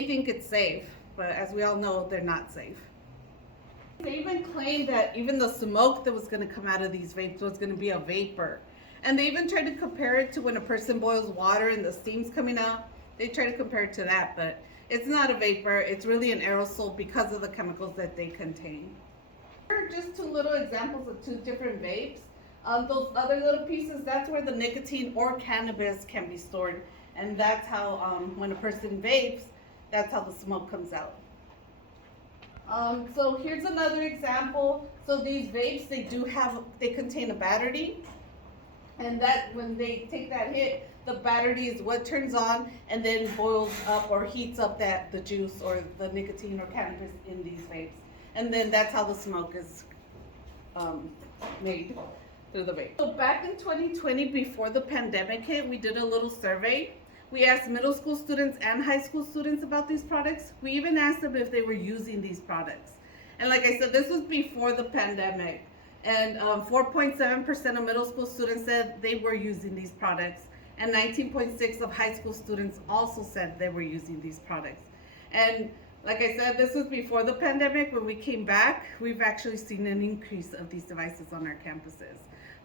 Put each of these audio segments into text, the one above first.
They think it's safe, but as we all know, they're not safe. They even claimed that even the smoke that was going to come out of these vapes was going to be a vapor. And they even tried to compare it to when a person boils water and the steam's coming out. They try to compare it to that, but it's not a vapor. It's really an aerosol because of the chemicals that they contain. Here are just two little examples of two different vapes. Those other little pieces, that's where the nicotine or cannabis can be stored. And that's how, when a person vapes, that's how the smoke comes out. So here's another example. So these vapes, they contain a battery. And that, when they take that hit, the battery is what turns on and then boils up or heats up the juice or the nicotine or cannabis in these vapes. And then that's how the smoke is made through the vape. So back in 2020, before the pandemic hit, we did a little survey. We asked middle school students and high school students about these products. We even asked them if they were using these products. And like I said, this was before the pandemic. And 4.7% of middle school students said they were using these products. And 19.6% of high school students also said they were using these products. And like I said, this was before the pandemic. When we came back, we've actually seen an increase of these devices on our campuses.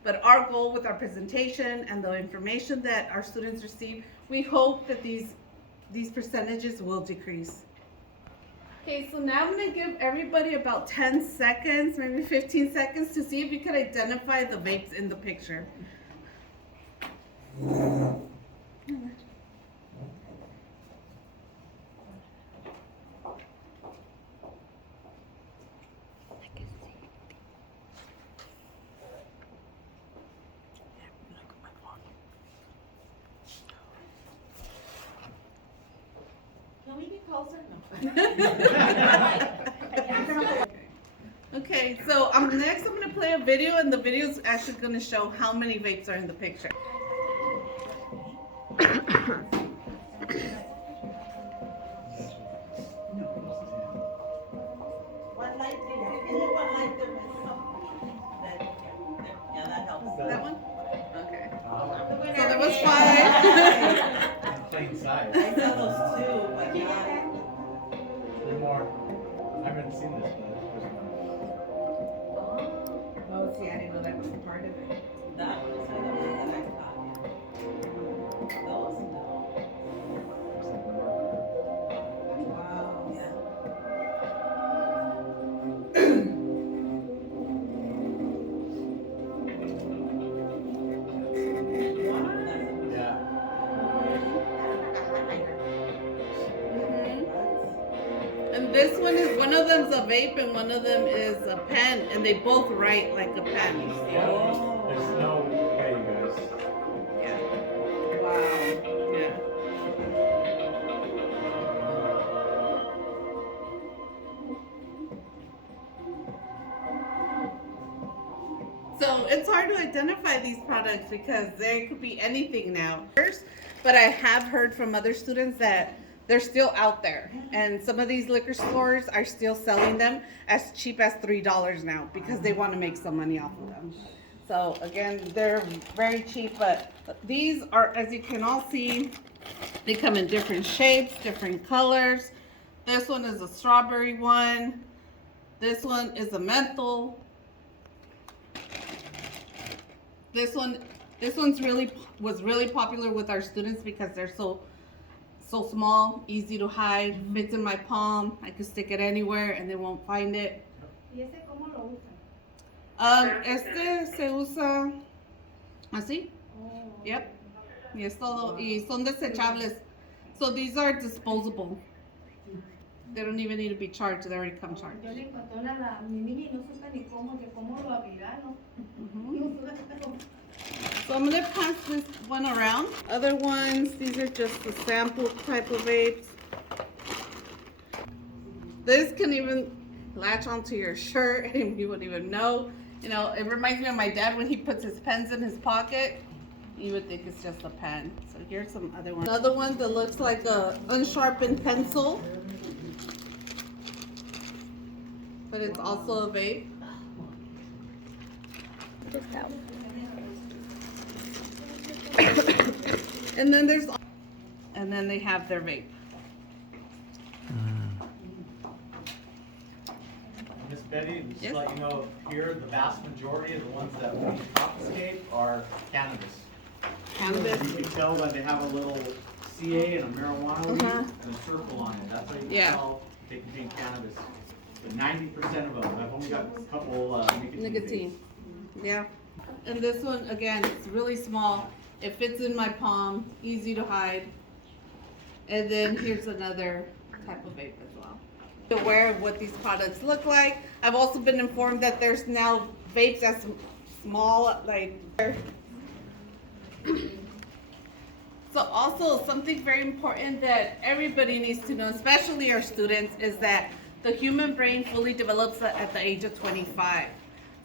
But our goal with our presentation and the information that our students receive, we hope that these percentages will decrease. Okay, so now I'm gonna give everybody about 10 seconds, maybe 15 seconds to see if you could identify the vapes in the picture. Can we be closer? No. Okay, so next I'm going to play a video, and the video is actually going to show how many vapes are in the picture. That one? Okay. So there was 5. Plain sight. I saw those two, but not. There's more. I haven't seen this, but there's more. Oh, see, I didn't know that was part of it. That was the one that I caught. Yeah. Those, no. Wow. Yeah. Yeah. And this one of them's a vape and one of them is a pen, and they both write like a pen. Oh. There's no way, you guys. Yeah. Wow. Yeah. So it's hard to identify these products because there could be anything now. But I have heard from other students that they're still out there, and some of these liquor stores are still selling them as cheap as $3 now because they want to make some money off of them. So again, they're very cheap, but these are, as you can all see, they come in different shapes, different colors. This one is a strawberry one. This one is a menthol. This one's was really popular with our students because they're so small, easy to hide, fits in my palm. I can stick it anywhere and they won't find it. ¿Y ese cómo lo usan? Este se usa así. Oh. Yep. Y es todo. Y son desechables. So these are disposable. They don't even need to be charged. They already come charged. Yo le encontré una a mi niña y no supe ni cómo lo abrirá, ¿no? So I'm going to pass this one around. Other ones, these are just the sample type of vapes. This can even latch onto your shirt and you wouldn't even know. You know, it reminds me of my dad when he puts his pens in his pocket. You would think it's just a pen. So here's some other ones. Another one that looks like a unsharpened pencil, but it's also a vape. Just that one. And then they have their vape. Betty, just Yes. to let you know, here, the vast majority of the ones that we confiscate are cannabis. Cannabis. You can tell that they have a little CA and a marijuana leaf Uh-huh. and a circle on it. That's how you can Yeah. tell they contain cannabis. But 90% of them, I've only got a couple Nicotine. Yeah. And this one, again, it's really small. It fits in my palm, easy to hide. And then here's another type of vape as well. Aware of what these products look like. I've also been informed that there's now vapes as small, like. So also something very important that everybody needs to know, especially our students, is that the human brain fully develops at the age of 25.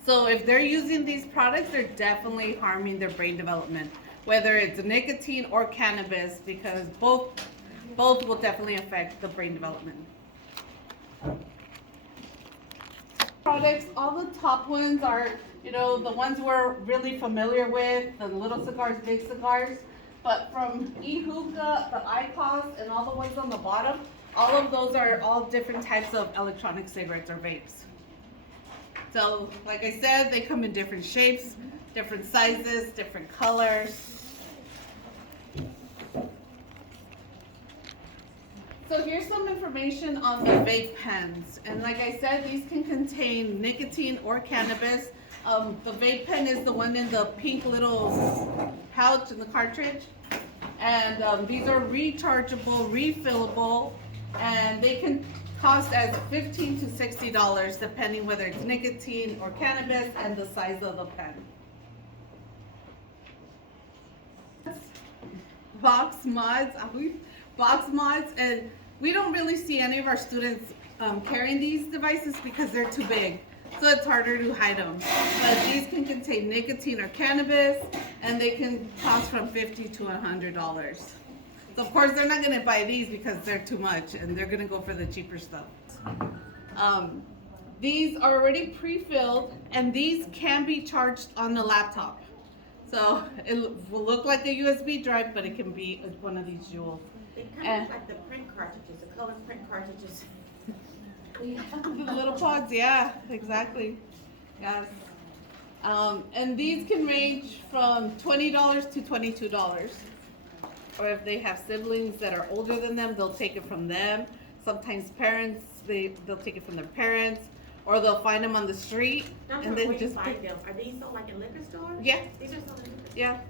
So if they're using these products, they're definitely harming their brain development, whether it's nicotine or cannabis, because both will definitely affect the brain development. Products, all the top ones are, the ones we're really familiar with, the little cigars, big cigars. But from e-hookah, the IQOS, and all the ones on the bottom, all of those are all different types of electronic cigarettes or vapes. So, like I said, they come in different shapes, different sizes, different colors. So here's some information on the vape pens. And like I said, these can contain nicotine or cannabis. The vape pen is the one in the pink little pouch in the cartridge. And these are rechargeable, refillable, and they can cost as $15 to $60 depending whether it's nicotine or cannabis and the size of the pen. Box mods, and we don't really see any of our students carrying these devices because they're too big, so it's harder to hide them. But these can contain nicotine or cannabis, and they can cost from $50 to $100. So of course they're not going to buy these because they're too much, and they're going to go for the cheaper stuff. These are already pre-filled, and these can be charged on the laptop. So it will look like a USB drive, but it can be one of these jewels. They kind of look like the print cartridges, the color print cartridges. The little pods, yeah, exactly. Yes. And these can range from $20 to $22. Or if they have siblings that are older than them, they'll take it from them. Sometimes parents, they'll take it from their parents, or they'll find them on the street and then just buy them. Are these sold like in liquor stores? Yeah. These are sold in liquor stores. Yeah.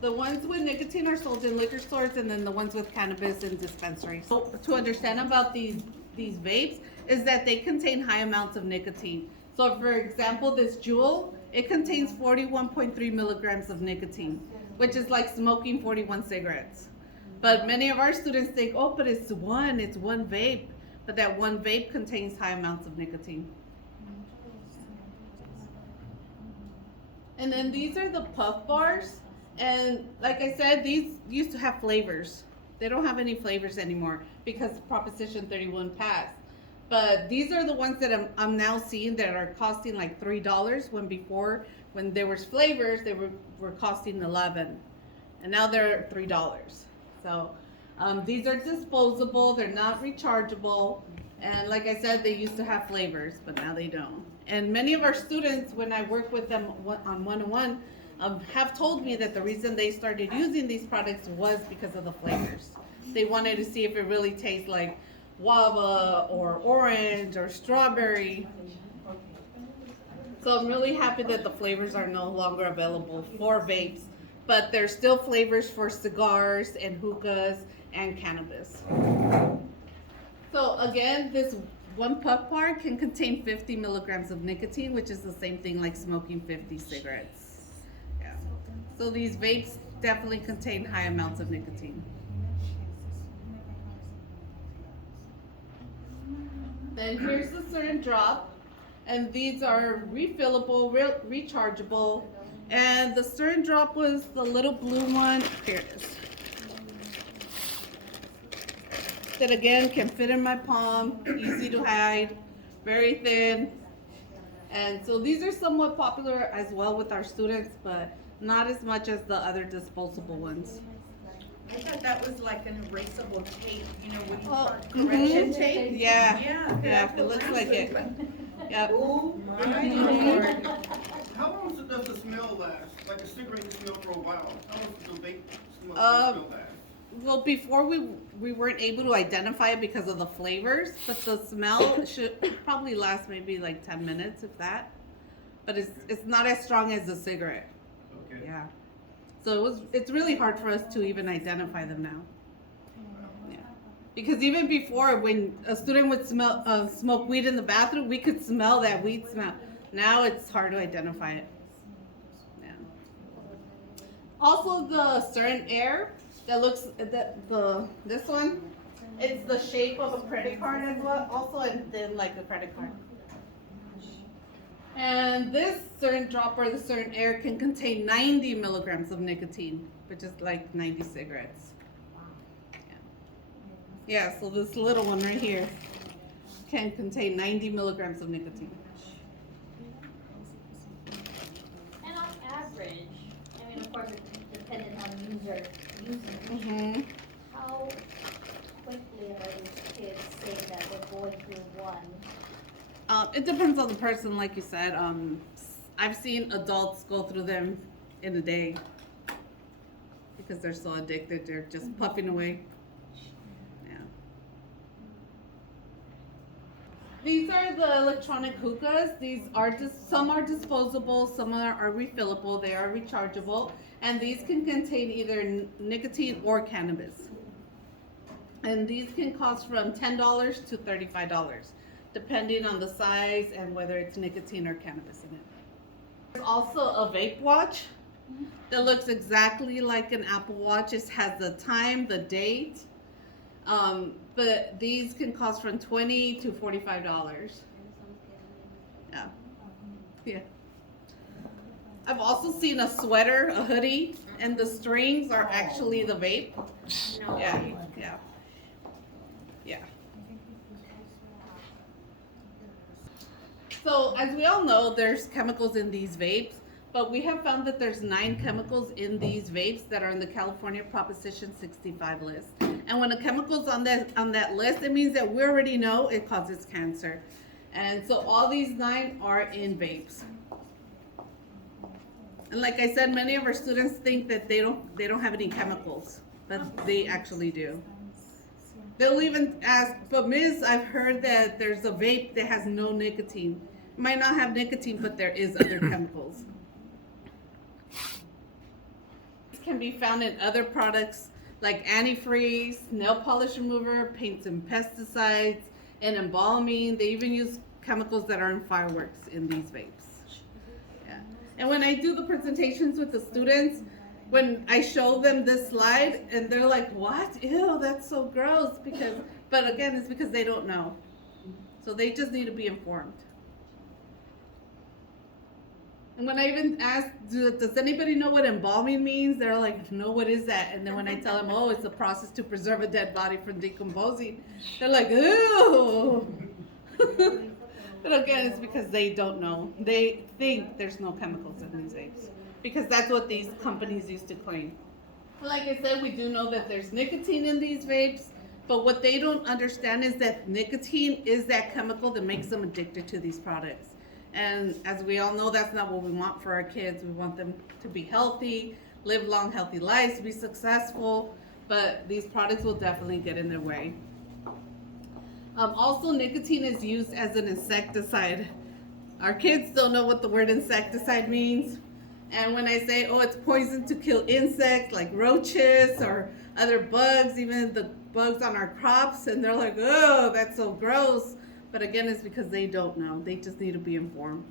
The ones with nicotine are sold in liquor stores, and then the ones with cannabis in dispensaries. So to understand about these vapes is that they contain high amounts of nicotine. So for example, this Juul, it contains 41.3 milligrams of nicotine, which is like smoking 41 cigarettes. But many of our students think, oh, but it's one vape. But that one vape contains high amounts of nicotine. And then these are the puff bars. And like I said, these used to have flavors. They don't have any flavors anymore because Proposition 31 passed. But these are the ones that I'm now seeing that are costing like $3 when before, when there was flavors, they were costing $11. And now they're $3. So these are disposable, they're not rechargeable. And like I said, they used to have flavors, but now they don't. And many of our students, when I work with them on one-on-one, have told me that the reason they started using these products was because of the flavors. They wanted to see if it really tastes like guava or orange or strawberry. So I'm really happy that the flavors are no longer available for vapes, but there's still flavors for cigars and hookahs and cannabis. So again, this one puff bar can contain 50 milligrams of nicotine, which is the same thing like smoking 50 cigarettes. Yeah. So these vapes definitely contain high amounts of nicotine. Then here's the certain drop, and these are refillable, rechargeable, and the certain drop was the little blue one. Here it is. That again can fit in my palm, easy to hide, very thin. And so these are somewhat popular as well with our students, but not as much as the other disposable ones. I thought that was like an erasable tape, when you Oh, start correction mhm. tape. Yeah, Yeah. yeah, it looks like it. Yep. Oh, And my. how long does the smell last? Like a cigarette can smell for a while. How long does the vape smell last? Well, before we weren't able to identify it because of the flavors, but the smell should probably last maybe like 10 minutes, if that. But it's not as strong as a cigarette. Okay. Yeah. So it's really hard for us to even identify them now. Yeah. Because even before, when a student would smoke weed in the bathroom, we could smell that weed smell. Now it's hard to identify it. Yeah. Also, the certain air that looks this one, it's the shape of a credit card as well. Also, and then like a credit card. And this certain dropper, the certain air, can contain 90 milligrams of nicotine, which is like 90 cigarettes. Yeah, so this little one right here can contain 90 milligrams of nicotine. And on average, I mean, of course, it's dependent on usage. Mm-hmm. How quickly are these kids saying that they're going through one? It depends on the person, like you said. I've seen adults go through them in a day because they're so addicted. They're just puffing away. Yeah. These are the electronic hookahs. These are just some are disposable, some are refillable. They are rechargeable, and these can contain either nicotine or cannabis. And these can cost from $10 to $35. Depending on the size and whether it's nicotine or cannabis in it. There's also a vape watch that looks exactly like an Apple Watch. It has the time, the date, but these can cost from $20 to $45. Yeah. Yeah. I've also seen a sweater, a hoodie, and the strings are actually the vape. No. Yeah, yeah. Yeah. So, as we all know, there's chemicals in these vapes, but we have found that there's 9 chemicals in these vapes that are in the California Proposition 65 list. And when a chemical's on that list, it means that we already know it causes cancer. And so all these 9 are in vapes. And like I said, many of our students think that they don't have any chemicals, but they actually do. They'll even ask, but Miss, I've heard that there's a vape that has no nicotine. It might not have nicotine, but there is other chemicals. These can be found in other products like antifreeze, nail polish remover, paints and pesticides, and embalming. They even use chemicals that are in fireworks in these vapes. Yeah. And when I do the presentations with the students, when I show them this slide and they're like, what? Ew, that's so gross. But again, it's because they don't know. So they just need to be informed. And when I even ask, does anybody know what embalming means? They're like, no, what is that? And then when I tell them, oh, it's a process to preserve a dead body from decomposing, they're like, ew. But again, it's because they don't know. They think there's no chemicals in these vapes, because that's what these companies used to claim. Like I said, we do know that there's nicotine in these vapes, but what they don't understand is that nicotine is that chemical that makes them addicted to these products. And as we all know, that's not what we want for our kids. We want them to be healthy, live long, healthy lives, be successful, but these products will definitely get in their way. Also, nicotine is used as an insecticide. Our kids don't know what the word insecticide means. And when I say, oh, it's poison to kill insects like roaches or other bugs, even the bugs on our crops, and they're like, oh, that's so gross. But again, it's because they don't know. They just need to be informed.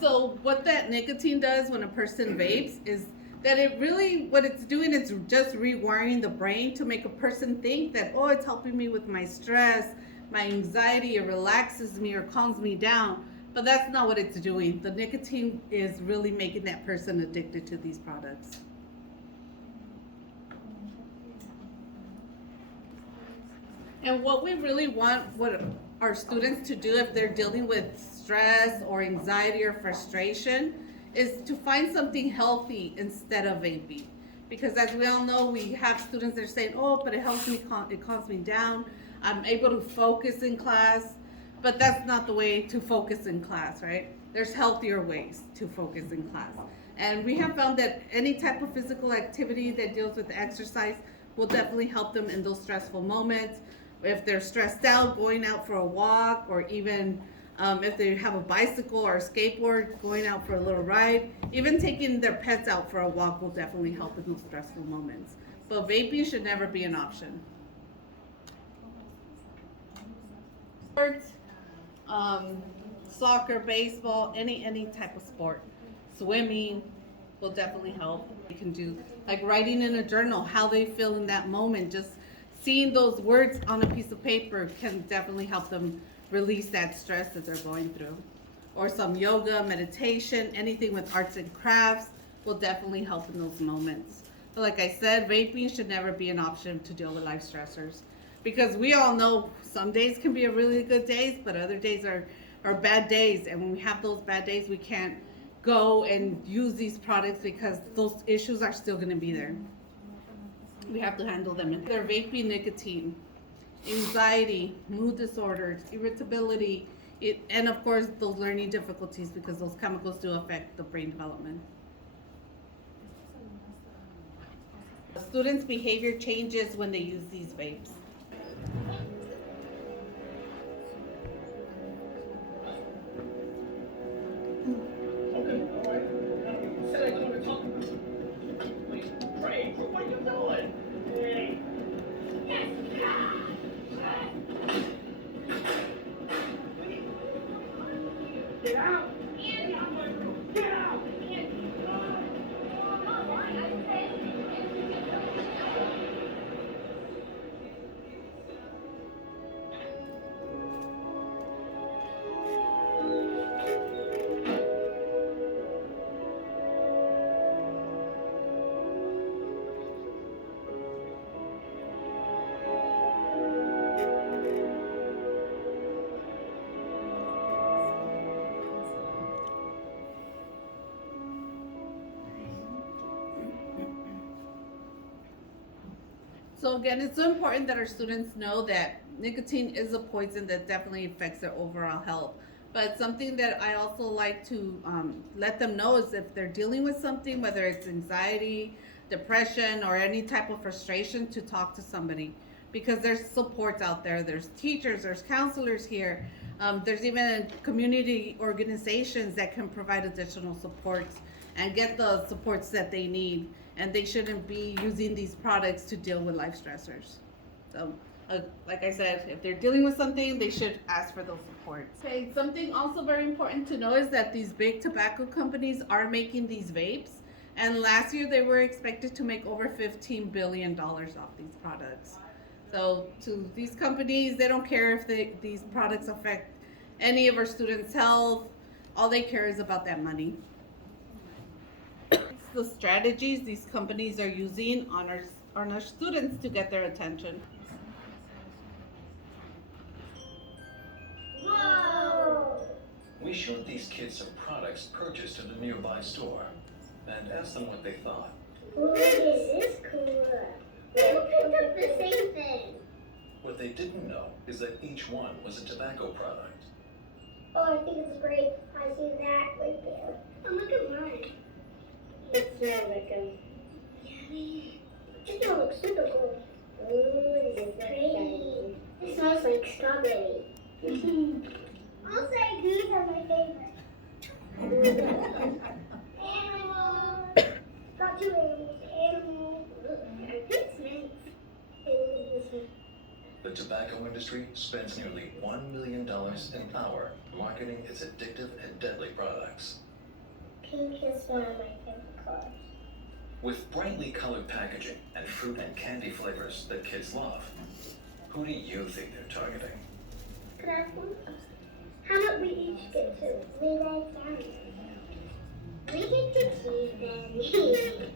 So what that nicotine does when a person vapes is that it really, what it's doing is just rewiring the brain to make a person think that, oh, it's helping me with my stress, my anxiety, it relaxes me or calms me down. But that's not what it's doing. The nicotine is really making that person addicted to these products. And what we really want our students to do if they're dealing with stress or anxiety or frustration is to find something healthy instead of vaping. Because as we all know, we have students that are saying, oh, but it helps me, it calms me down. I'm able to focus in class, but that's not the way to focus in class, right? There's healthier ways to focus in class. And we have found that any type of physical activity that deals with exercise will definitely help them in those stressful moments. If they're stressed out, going out for a walk, or even if they have a bicycle or a skateboard, going out for a little ride, even taking their pets out for a walk will definitely help in those stressful moments. But vaping should never be an option. Sports, soccer, baseball, any type of sport. Swimming will definitely help. You can do like writing in a journal how they feel in that moment. Just seeing those words on a piece of paper can definitely help them release that stress that they're going through. Or some yoga, meditation, anything with arts and crafts will definitely help in those moments. But like I said, vaping should never be an option to deal with life stressors. Because we all know some days can be a really good days, but other days are bad days. And when we have those bad days, we can't go and use these products because those issues are still going to be there. We have to handle them. And they're vaping nicotine, anxiety, mood disorders, irritability, and of course those learning difficulties, because those chemicals do affect the brain development. Students' behavior changes when they use these vapes. So again, it's so important that our students know that nicotine is a poison that definitely affects their overall health. But something that I also like to let them know is if they're dealing with something, whether it's anxiety, depression, or any type of frustration, to talk to somebody. Because there's supports out there. There's teachers, there's counselors here. There's even community organizations that can provide additional supports and get the supports that they need. And they shouldn't be using these products to deal with life stressors. So, like I said, if they're dealing with something, they should ask for those supports. Okay, something also very important to know is that these big tobacco companies are making these vapes. And last year they were expected to make over $15 billion off these products. So to these companies, they don't care if these products affect any of our students' health. All they care is about that money. The strategies these companies are using on our students to get their attention. Whoa! We showed these kids some products purchased in a nearby store and asked them what they thought. Ooh, this is cool. We picked up the same thing. What they didn't know is that each one was a tobacco product. Oh, I think it's great. I see that right there. Oh, look at mine. It smells like a yummy. This one looks super cool. Ooh, this is pretty. It smells like strawberry. I'll say these are my favorite. Animal. Got two animals. Animal. It smells. The tobacco industry spends nearly $1 million an hour marketing its addictive and deadly products. Pink is one of my favorite colors. With brightly colored packaging and fruit and candy flavors that kids love, who do you think they're targeting? Could I have one? How about we each get two? We like that. We get to keep them.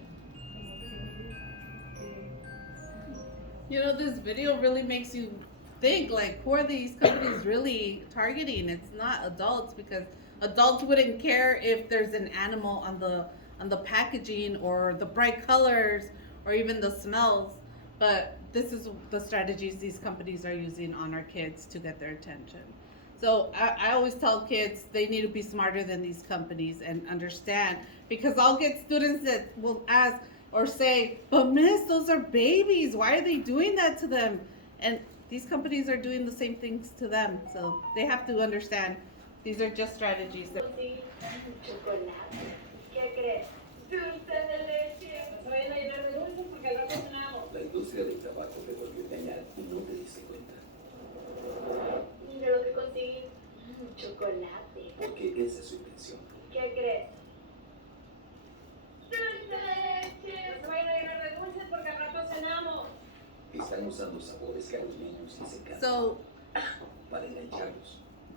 You know, this video really makes you think, like, who are these companies really targeting? It's not adults, because adults wouldn't care if there's an animal on the packaging or the bright colors or even the smells. But this is the strategies these companies are using on our kids to get their attention. So I always tell kids they need to be smarter than these companies and understand, because I'll get students that will ask or say, but miss, those are babies. Why are they doing that to them? And these companies are doing the same things to them. So they have to understand these are just strategies. Chocolate. ¿Qué crees? Dulce de leche. No vayan a llenar de dulces porque al rato cenamos. La industria del tabaco te volvió a engañar y no te diste cuenta. Mira lo que conseguí. Chocolate. Porque esa es su intención. ¿Qué crees? Dulce de leche. No se vayan a llenar de dulces porque al rato cenamos. Están usando sabores que a los niños les encantan So para engancharlos.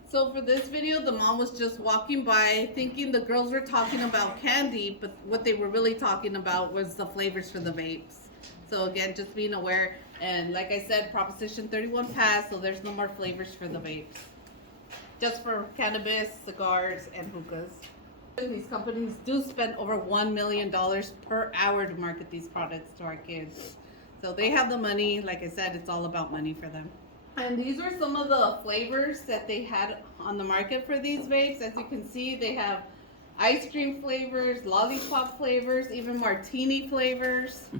So for this video, the mom was just walking by thinking the girls were talking about candy, but what they were really talking about was the flavors for the vapes. So again, just being aware. And like I said, Proposition 31 passed, so there's no more flavors for the vapes. Just for cannabis, cigars, and hookahs. These companies do spend over $1 million per hour to market these products to our kids. So they have the money. Like I said, it's all about money for them. And these were some of the flavors that they had on the market for these vapes. As you can see, they have ice cream flavors, lollipop flavors, even martini flavors.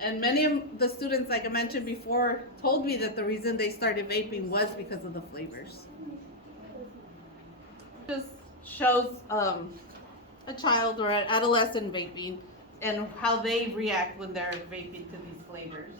And many of the students, like I mentioned before, told me that the reason they started vaping was because of the flavors. Just shows a child or an adolescent vaping and how they react when they're vaping to these flavors.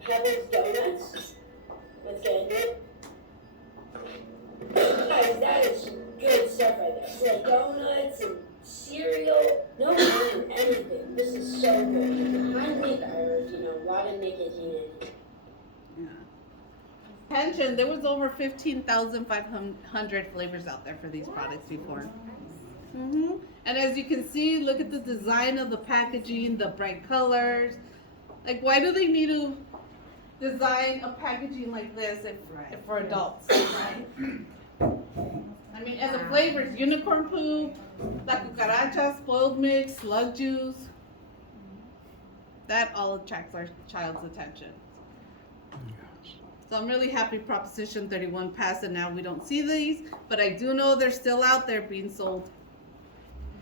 Heaven's Donuts with candy. Guys, that is some good stuff right there. It's like donuts and cereal. No more than anything. This is so good. Behind me, I heard, a lot of nicotine in it. Attention, there was over 15,500 flavors out there for these products before. And as you can see, look at the design of the packaging, the bright colors. Like, why do they need to design a packaging like this if for adults? I mean, and the flavors, unicorn poop, la cucaracha, spoiled mix, slug juice. That all attracts our child's attention. So I'm really happy Proposition 31 passed and now we don't see these, but I do know they're still out there being sold.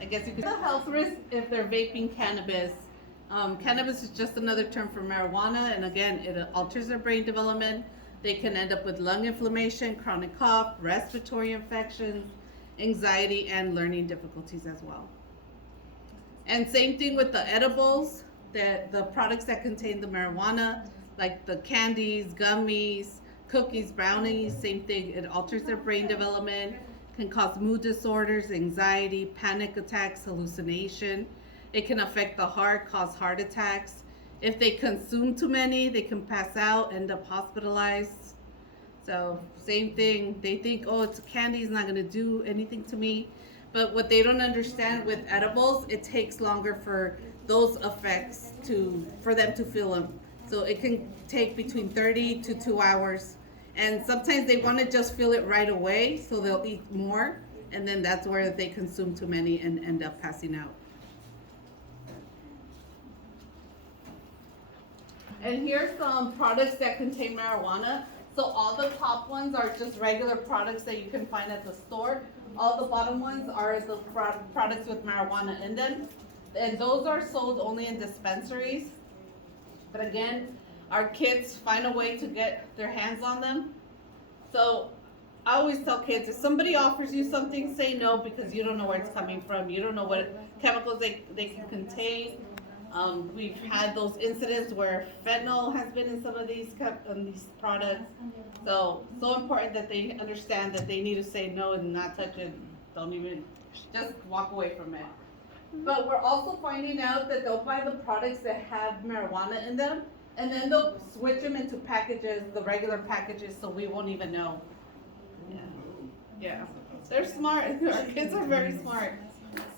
I guess you could. The health risk if they're vaping cannabis. Cannabis is just another term for marijuana, and again, it alters their brain development. They can end up with lung inflammation, chronic cough, respiratory infections, anxiety, and learning difficulties as well. And same thing with the edibles, the products that contain the marijuana, like the candies, gummies, cookies, brownies, same thing. It alters their brain development, can cause mood disorders, anxiety, panic attacks, hallucination. It can affect the heart, cause heart attacks. If they consume too many, they can pass out, end up hospitalized. So same thing, they think, oh, it's candy, it's not gonna do anything to me. But what they don't understand with edibles, it takes longer for those effects for them to feel them. So it can take between 30 to 2 hours. And sometimes they wanna just feel it right away, so they'll eat more. And then that's where they consume too many and end up passing out. And here's some products that contain marijuana. So all the top ones are just regular products that you can find at the store. All the bottom ones are the products with marijuana in them. And those are sold only in dispensaries. But again, our kids find a way to get their hands on them. So I always tell kids, if somebody offers you something, say no, because you don't know where it's coming from. You don't know what chemicals they can contain. We've had those incidents where fentanyl has been in some of these products. So important that they understand that they need to say no and not touch it. Don't even, just walk away from it. But we're also finding out that they'll buy the products that have marijuana in them, and then they'll switch them into packages, the regular packages, so we won't even know. Yeah. They're smart. Our kids are very smart.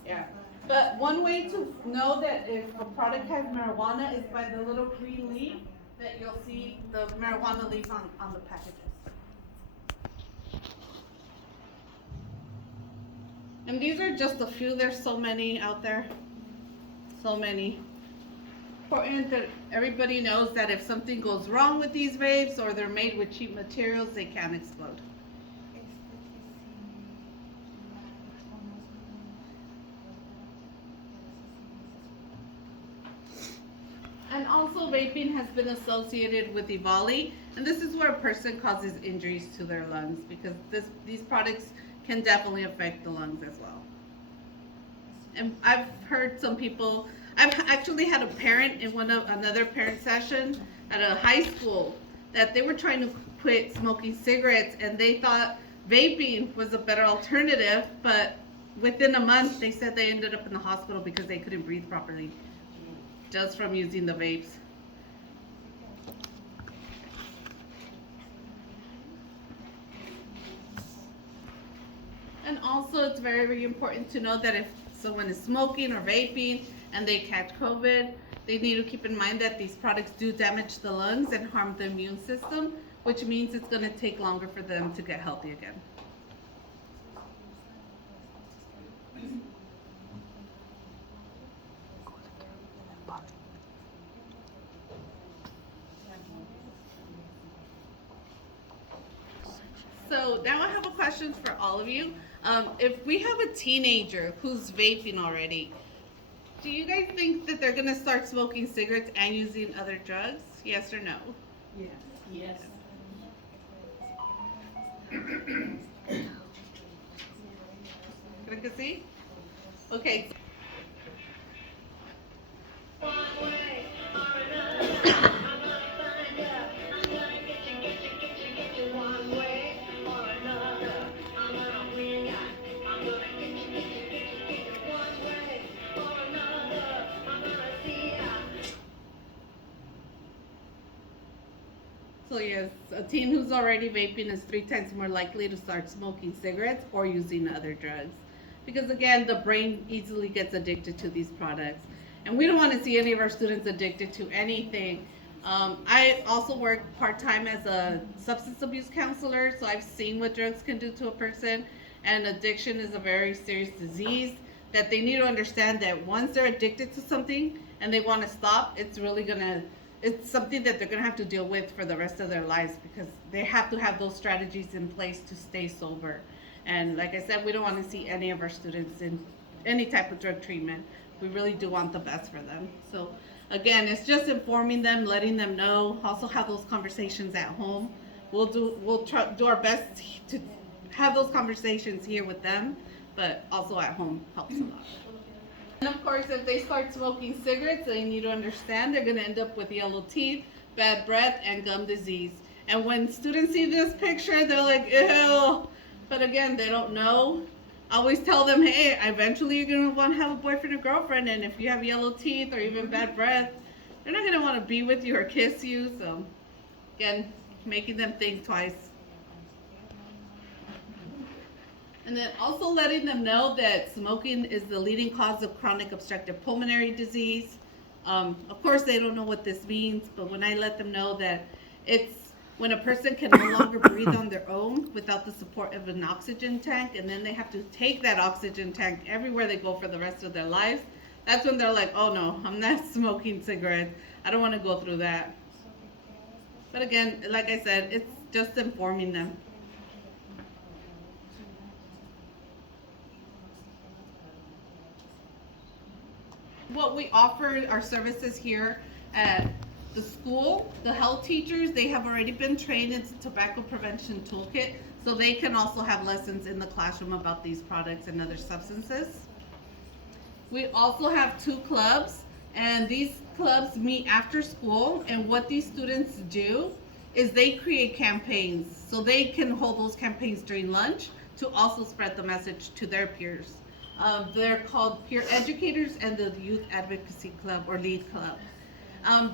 Yeah. But one way to know that if a product has marijuana is by the little green leaf that you'll see the marijuana leaf on the packages. And these are just a few, there's so many out there. So many. Important that everybody knows that if something goes wrong with these vapes or they're made with cheap materials, they can explode. And also vaping has been associated with EVALI, and this is where a person causes injuries to their lungs because these products can definitely affect the lungs as well. And I've heard some people, I've actually had a parent in another parent session at a high school that they were trying to quit smoking cigarettes and they thought vaping was a better alternative, but within a month they said they ended up in the hospital because they couldn't breathe properly just from using the vapes. And also it's very, very important to know that if someone is smoking or vaping and they catch COVID, they need to keep in mind that these products do damage the lungs and harm the immune system, which means it's going to take longer for them to get healthy again. So now I have a question for all of you. If we have a teenager who's vaping already, do you guys think that they're gonna start smoking cigarettes and using other drugs? Yes or no? Yes. Yes. Creo que sí? Okay. So yes, a teen who's already vaping is 3 times more likely to start smoking cigarettes or using other drugs. Because again, the brain easily gets addicted to these products. And we don't want to see any of our students addicted to anything. I also work part-time as a substance abuse counselor, so I've seen what drugs can do to a person. And addiction is a very serious disease that they need to understand that once they're addicted to something and they want to stop, it's something that they're going to have to deal with for the rest of their lives because they have to have those strategies in place to stay sober. And like I said, we don't want to see any of our students in any type of drug treatment. We really do want the best for them. So again, it's just informing them, letting them know, also have those conversations at home. We'll do our best to have those conversations here with them, but also at home helps a lot. And of course, if they start smoking cigarettes, they need to understand they're going to end up with yellow teeth, bad breath, and gum disease. And when students see this picture, they're like, ew. But again, they don't know. I always tell them, hey, eventually you're going to want to have a boyfriend or girlfriend, and if you have yellow teeth or even bad breath, they're not going to want to be with you or kiss you. So again, making them think twice. And then also letting them know that smoking is the leading cause of chronic obstructive pulmonary disease. Of course, they don't know what this means, but when I let them know that it's when a person can no longer breathe on their own without the support of an oxygen tank, and then they have to take that oxygen tank everywhere they go for the rest of their lives, that's when they're like, oh no, I'm not smoking cigarettes. I don't want to go through that. But again, like I said, it's just informing them. What we offer our services here at the school, the health teachers, they have already been trained in tobacco prevention toolkit, so they can also have lessons in the classroom about these products and other substances. We also have 2 clubs, and these clubs meet after school, and what these students do is they create campaigns, so they can hold those campaigns during lunch to also spread the message to their peers. They're called peer educators and the youth advocacy club or lead club.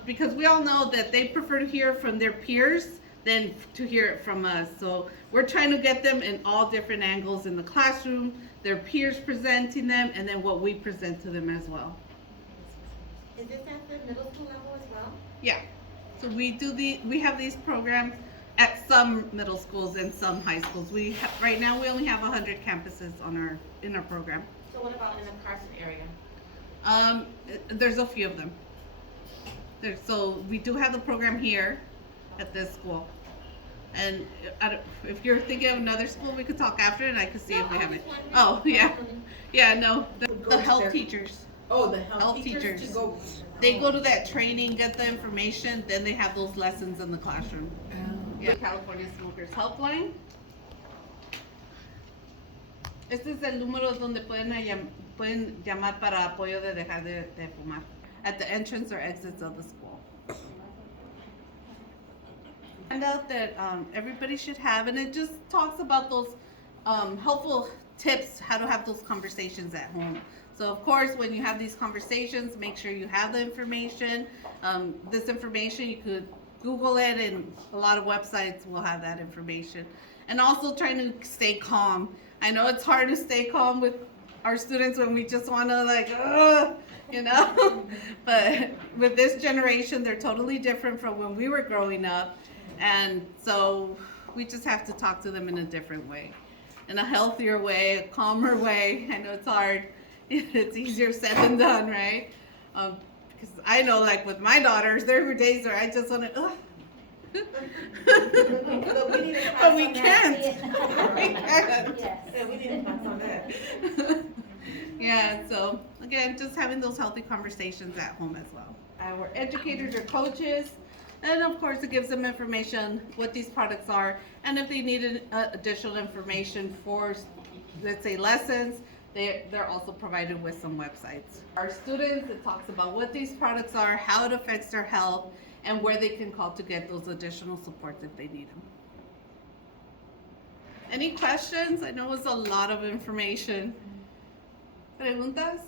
Because we all know that they prefer to hear from their peers than to hear it from us. So we're trying to get them in all different angles in the classroom, their peers presenting them, and then what we present to them as well. Is this at the middle school level as well? Yeah. So we have these programs at some middle schools and some high schools. Right now we only have 100 campuses in our program. So what about in the Carson area? There's a few of them. So we do have the program here at this school. And if you're thinking of another school, we could talk after and I could see if we have it. Oh, yeah. Yeah, no. The health teachers. Oh, the health teachers to go. They go to that training, get the information, then they have those lessons in the classroom. Yeah. California Smokers Helpline. Este es el número donde pueden llamar para apoyo de dejar de fumar at the entrance or exits of the school. Handout that everybody should have, and it just talks about those helpful tips how to have those conversations at home. So of course, when you have these conversations, make sure you have the information. This information, you could Google it, and a lot of websites will have that information. And also trying to stay calm. I know it's hard to stay calm with our students when we just want to but with this generation, they're totally different from when we were growing up. And so we just have to talk to them in a different way, in a healthier way, a calmer way. I know it's hard. It's easier said than done, right? Because I know, like with my daughters, there were days where I just want to, but we can't. We can't. Yeah, we didn't pass on that. Yeah, so again, just having those healthy conversations at home as well. Our educators or coaches, and of course it gives them information what these products are, and if they need additional information for, let's say, lessons, they're also provided with some websites. Our students, it talks about what these products are, how it affects their health, and where they can call to get those additional supports if they need them. Any questions? I know it's a lot of information. Preguntas?